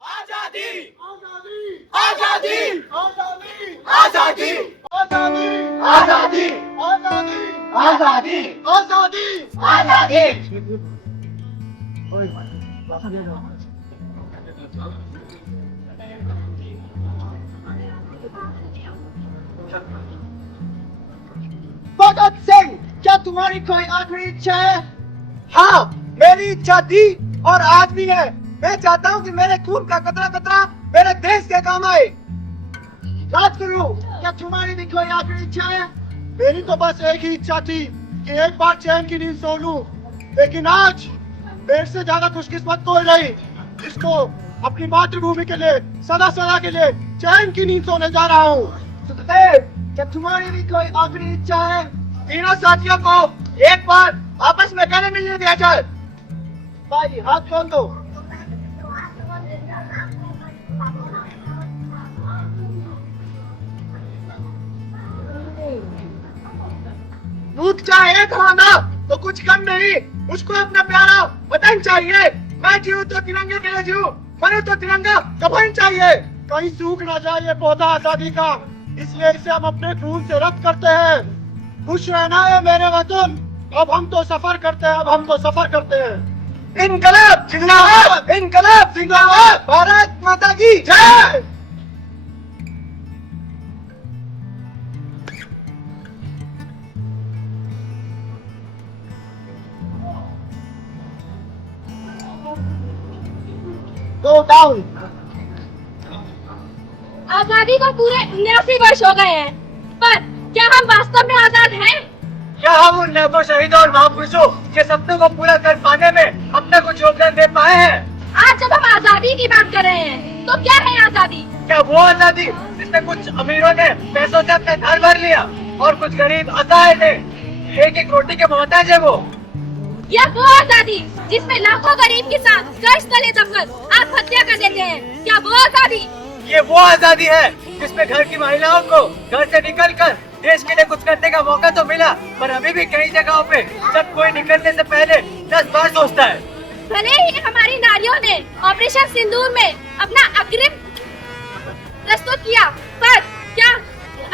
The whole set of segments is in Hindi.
आजादी आजादी आजादी आजादी आजादी आजादी आजादी आजादी आजादी भगत सिंह, क्या तुम्हारी कोई आखिरी इच्छा है? हाँ, मेरी इच्छा थी और आज भी है। मैं चाहता हूँ कि मेरे खून का कतरा कतरा मेरे देश के काम आए। राजगुरु, क्या तुम्हारी भी कोई आखिरी इच्छा है? मेरी तो बस एक ही इच्छा थी कि एक बार चैन की नींद सो लूं, लेकिन आज मेरे से ज्यादा खुशकिस्मत कोई नहीं जिसको अपनी मातृभूमि के लिए सदा सदा के लिए चैन की नींद सोने जा रहा हूँ। सुखदेव, क्या तुम्हारी भी कोई आखिरी इच्छा है? तीनों साथियों को एक बार आपस में गले मिलने दिया जाए। भाई हाथ खोल दो। दूध चाहे खाना तो कुछ कम नहीं, उसको अपना प्यारा वतन चाहिए। मैं जीऊं तो तिरंगे के लिए जीऊं, मरे तो तिरंगा कफन चाहिए। कहीं सूख ना जाए ये पौधा आजादी का, इसलिए इसे हम अपने खून से रक्त करते हैं। खुश रहना है मेरे वतन, अब हम तो सफर करते हैं, अब हम तो सफर करते हैं। इनकलाब जिंदाबाद, इनकलाब जिंदाबाद, भारत माता की जय। Go down. आजादी को पूरे 79 वर्ष हो गए हैं, पर क्या हम वास्तव में आजाद हैं? क्या हम उन नेकों शहीदों और महापुरुषों के सपनों को पूरा कर पाने में अपना कुछ योगदान दे पाए हैं? आज जब हम आजादी की बात कर रहे हैं, तो क्या है आजादी? क्या वो आजादी जिसमें कुछ अमीरों ने पैसों से अपना घर भर लिया और कुछ गरीब असहाय थे एक एक रोटी के मोहताज है वो? या वो आजादी जिसमें लाखों गरीब किसान कर्ज तले दबकर आत्महत्या कर देते हैं? क्या वो आजादी? ये वो आजादी है जिसमें घर की महिलाओं को घर से निकलकर देश के लिए कुछ करने का मौका तो मिला, पर अभी भी कई जगहों पे सब कोई निकलने से पहले 10 बार सोचता है। भले ही हमारी नारियों ने ऑपरेशन सिंदूर में अपना अग्रिम प्रस्तुत किया, पर क्या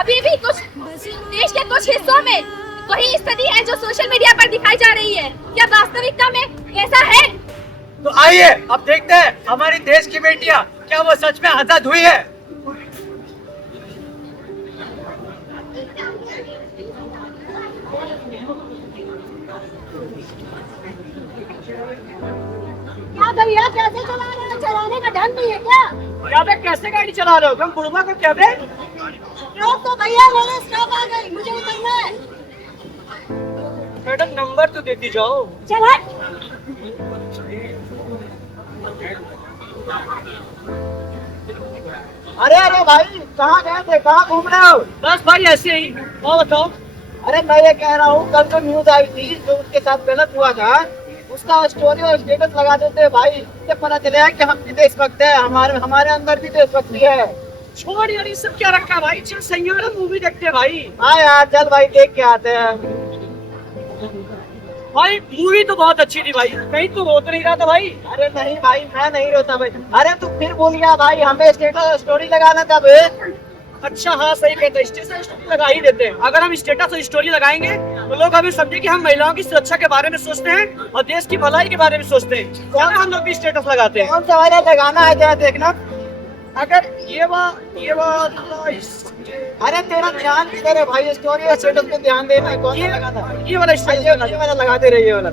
अभी भी कुछ देश के कुछ हिस्सों में वही स्थिति है जो सोशल मीडिया पर दिखाई जा रही है? क्या वास्तविकता में ऐसा है? तो आइए अब देखते हैं हमारी देश की बेटियां क्या वो सच में आजाद हुई है। क्या भैया कैसे चला रहे हैं? चलाने का ढंग नहीं है क्या? क्या बे, कैसे गाड़ी चला रहे हो तुम? बुढ़वा को क्या बे? तो भैया मेरे स्टॉप आ गई, मुझे उतरना है। मैडम नंबर तो देती जाओ। चल हट। अरे अरे भाई, कहाँ गए थे, कहाँ घूम रहे हो? बस भाई ऐसे ही। और बताओ। अरे मैं ये कह रहा हूँ, कल जो न्यूज आई थी जो उसके साथ गलत हुआ था, उसका स्टोरी और स्टेटस लगा देते हैं भाई, इससे पता चलेगा कि हम भी देशभक्त है, हमारे अंदर भी देशभक्ति है। छोड़ यार, ये सब क्या रखा भाई, चल संयोग मूवी देखते हैं भाई। हाँ यार चल भाई, देख के आते हैं। भाई मूवी तो बहुत अच्छी थी भाई, कहीं तो रो तो नहीं रहा था भाई? अरे नहीं भाई, मैं नहीं रोता भाई। अरे तू फिर बोल गया भाई, हमें स्टेटस स्टोरी लगाना था बे। अच्छा हाँ सही कहते, स्टेटस स्टोरी लगा ही देते हैं। अगर हम स्टेटस और स्टोरी लगाएंगे तो लोग हमें समझे कि हम महिलाओं की सुरक्षा के बारे में सोचते हैं और देश की भलाई के बारे में सोचते हैं, कौन हम लोग भी स्टेटस लगाते हैं। कौन सा वाला लगाना है जरा देखना। अगर ये बात अरे तेरा ध्यान किधर है भाई, स्टोरी और स्टेटस पे ध्यान देना है। कौन सा लगाना है? ये वाला लगा दे रही है वाला।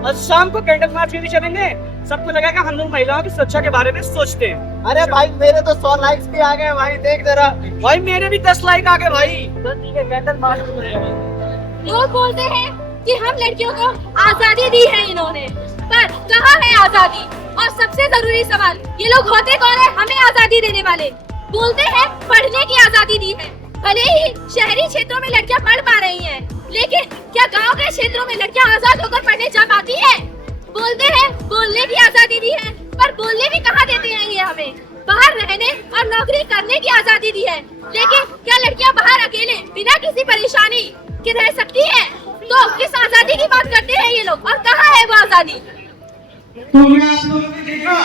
और शाम को कैंडल मार्च भी चलेंगे, सबको लगेगा हम लोग महिलाओं की सुरक्षा के बारे में सोचते हैं। अरे भाई मेरे तो 100 लाइक्स भी आ गए भाई, देख जरा। भाई मेरे भी 10 लाइक आ गए भाई। तो ठीक है, कैंडल मार्च लोग बोलते हैं कि हम लड़कियों को आजादी दी है इन्होंने, पर कहाँ है आजादी? और सबसे जरूरी सवाल, ये लोग होते कौन है हमें आजादी देने वाले? बोलते हैं पढ़ने की आजादी दी है, भले ही शहरी क्षेत्रों में लड़कियां पढ़ पा रही हैं, लेकिन क्या गांव के क्षेत्रों में लड़कियां आजाद होकर पढ़ने जा पाती है? बोलते हैं बोलने की आजादी दी है, पर बोलने भी कहाँ देते हैं ये हमें? बाहर रहने और नौकरी करने की आजादी दी है, लेकिन क्या लड़कियां बाहर अकेले बिना किसी परेशानी के रह सकती है? तो किस आजादी की बात करते हैं ये लोग, और कहाँ है वो आजादी? तुमने आप लोगों ने देखा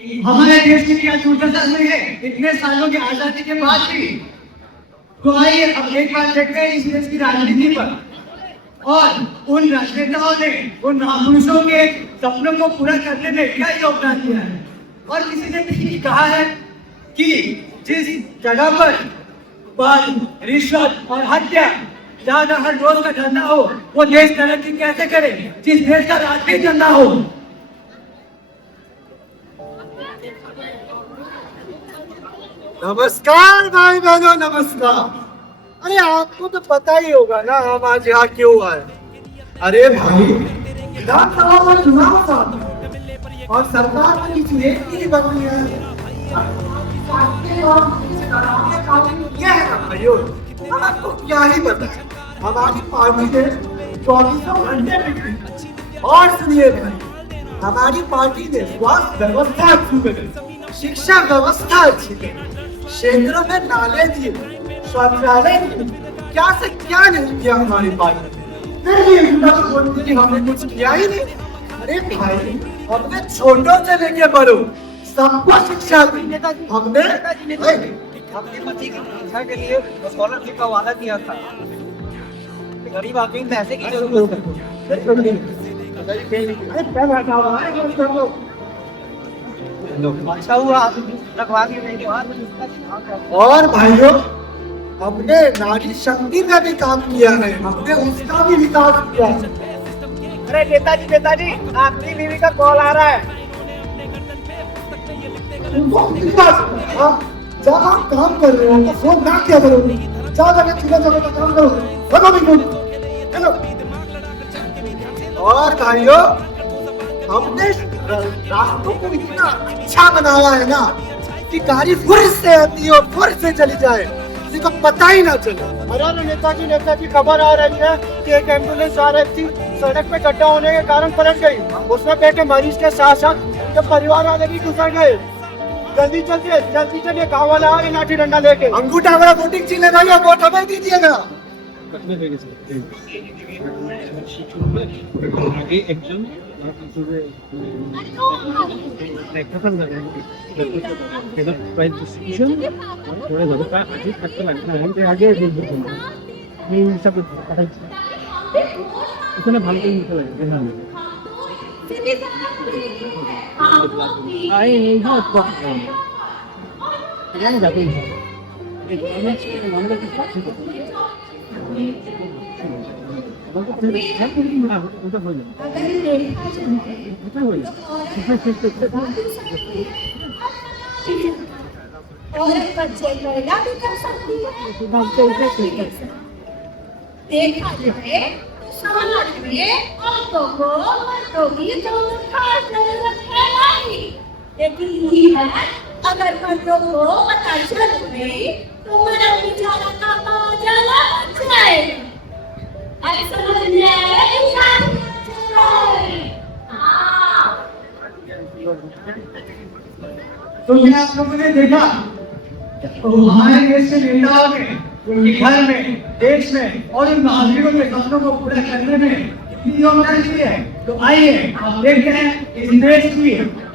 हमारे देश की क्या दुर्दशा हुई है इतने सालों की आजादी के बाद भी। तो आइए अब एक बार देखते हैं इस देश की राजनीति पर और उन राजनेताओं ने उन महापुरुषों के सपनों को पूरा करने में क्या योगदान दिया है। और किसी ने भी कहा है कि जिस जगह पर रिश्वत और हत्या जहाँ हर रोज का धंधा हो वो देश तरक्की कैसे करे, जिस देश का राज भी धंधा हो। नमस्कार भाई बहनों, नमस्कार। अरे आपको तो पता ही होगा ना हम आज यहाँ क्यों आए। अरे भाई विधानसभा में चुनाव था और सरकार ने किसी एक की बदली है। ये है ना भाइयों, आपको क्या ही पता है हमारी पार्टी ने 24 घंटे बिगड़ी। और सुनिए भाई, हमारी पार्टी ने स्वास्थ्य व्यवस्था अच्छी करी, शिक्षा व्यवस्था अच्छी करी, क्षेत्रों में नाले दिए, शौचालय दिए, क्या से क्या नहीं किया हमारी पार्टी ने। फिर भी इतना बोलते कि हमने कुछ किया ही नहीं। अरे भाई हमने छोटों से लेके बड़ों सबको शिक्षा दी। हमने अपने पति की शिक्षा के लिए स्कॉलरशिप का वादा किया था। गरीब आदमी पैसे की जरूरत है। अच्छा हुआ रखवा के। और भाइयों हमने नारी शक्ति का भी काम किया है, हमने उसका भी विकास किया है। अरे नेताजी आपकी बीवी का कॉल आ रहा है। जब आप काम कर रहे हो तो फोन ना क्या करो, जाओ जाके चूल्हा जगह का काम करो, रखो बिल्कुल। चलो। और भाइयों हमने रास्तों को इतना अच्छा बनाया है ना कि गाड़ी फुर से आती है और फुर से चली जाए, किसी को पता ही ना चले। अरे नेताजी खबर आ रही है कि एक एम्बुलेंस आ रही थी, सड़क पे गड्ढा होने के कारण पलट गई। उसमें बैठे मरीज के साथ साथ जब परिवार वाले भी घुसर गए। जल्दी चलिए, गाँव वाला आ गए लाठी डंडा लेके। अंगूठा वाला वोटिंग चिन्ह भैया, वोट हमें दीजिएगा। और बच्चे महिला भी कर सकती है। देखा जाए तो समाज में औरतों को मर्दों की दोनों खास जरूरत है नहीं, लेकिन यही है अगर मर्दों को पता चल गई तो मर्द बेचारा का जाला बच जाएगा। अरे समझ में तो ये आप लोगों ने देखा हमारे देश के नेताओं ने उनके घर में, देश में और उन नागरिकों के सपनों को पूरा करने में कितनी योगदान दी है। तो आइए आप देखते हैं इस देश की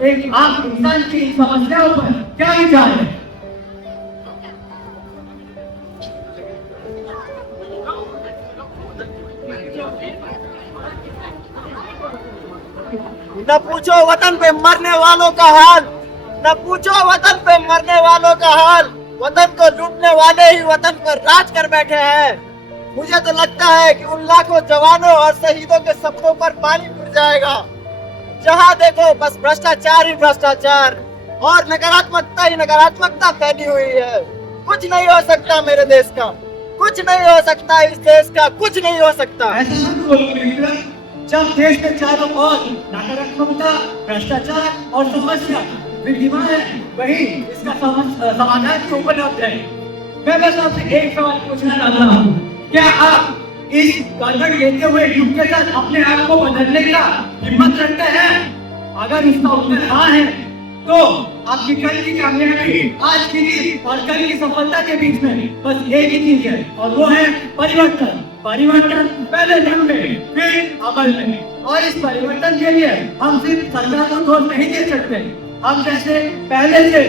एक आम इंसान की समस्याओं पर क्या विचार है। न पूछो वतन पे मरने वालों का हाल, न पूछो वतन पे मरने वालों का हाल, वतन को लूटने वाले ही वतन पर राज कर बैठे हैं। मुझे तो लगता है कि उन लाखों जवानों और शहीदों के सपनों पर पानी फिर जाएगा। जहां देखो बस भ्रष्टाचार ही भ्रष्टाचार और नकारात्मकता ही नकारात्मकता फैली हुई है। कुछ नहीं हो सकता मेरे देश का, कुछ नहीं हो सकता इस देश का, कुछ नहीं हो सकता। ऐसा मत बोलो। जब देश के चारों ओर नकारात्मकता, भ्रष्टाचार और समस्या विद्यमान है, वही इसका समाधान भी उपलब्ध है। मैं बस आपसे एक सवाल पूछना चाहता हूँ, क्या आप इस कॉन्फ्लिक्ट लेते हुए युग के साथ अपने आप को बदलने का हिम्मत रखते हैं? अगर इसका उत्तर हाँ है तो आपकी कल की कामयाबी, आज की जीत और कल की सफलता के बीच में बस एक ही चीज है और वो है परिवर्तन। परिवर्तन पहले मन में फिर अमल में, और इस परिवर्तन के लिए हम सिर्फ सरकार को दोष नहीं दे सकते, हम जैसे पहले से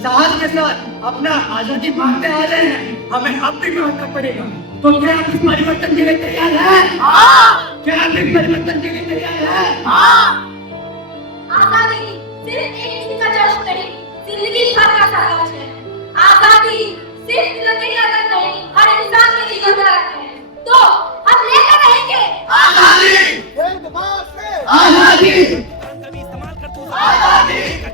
साहस के साथ अपना आजादी मांगते आ रहे हैं, हमें अब भी मांगना पड़ेगा। तो क्या आप इस परिवर्तन के लिए तैयार हैं? हाँ। क्या आप इस परिवर्तन के लिए तैयार हैं? हाँ। आजादी सिर्फ एक दिन का जश्न नहीं, जिंदगी भर का संघर्ष है। आजादी सिर्फ तिरंगे का रंग नहीं, हर इंसान के जीवन का रंग है। तो हम लेकर रहेंगे आजादी। आजादी।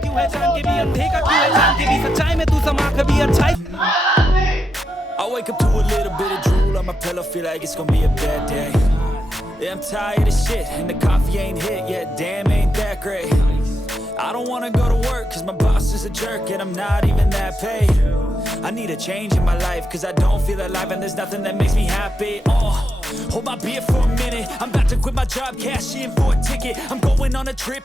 क्यों है जान के भी अंधे का, क्यों है जान के भी सच्चाई में तू समा कभी अच्छाई। I wake up to a little bit of drool on my pillow, feel like it's gonna be a bad day. Yeah, I'm tired of shit and the coffee ain't hit yet, damn ain't that great. I don't wanna go to work cause my boss is a jerk and I'm not even that paid. I need a change in my life cause I don't feel alive and there's nothing that makes me happy. Hold my beer for a minute, I'm about to quit my job, cash in for a ticket. I'm going on a trip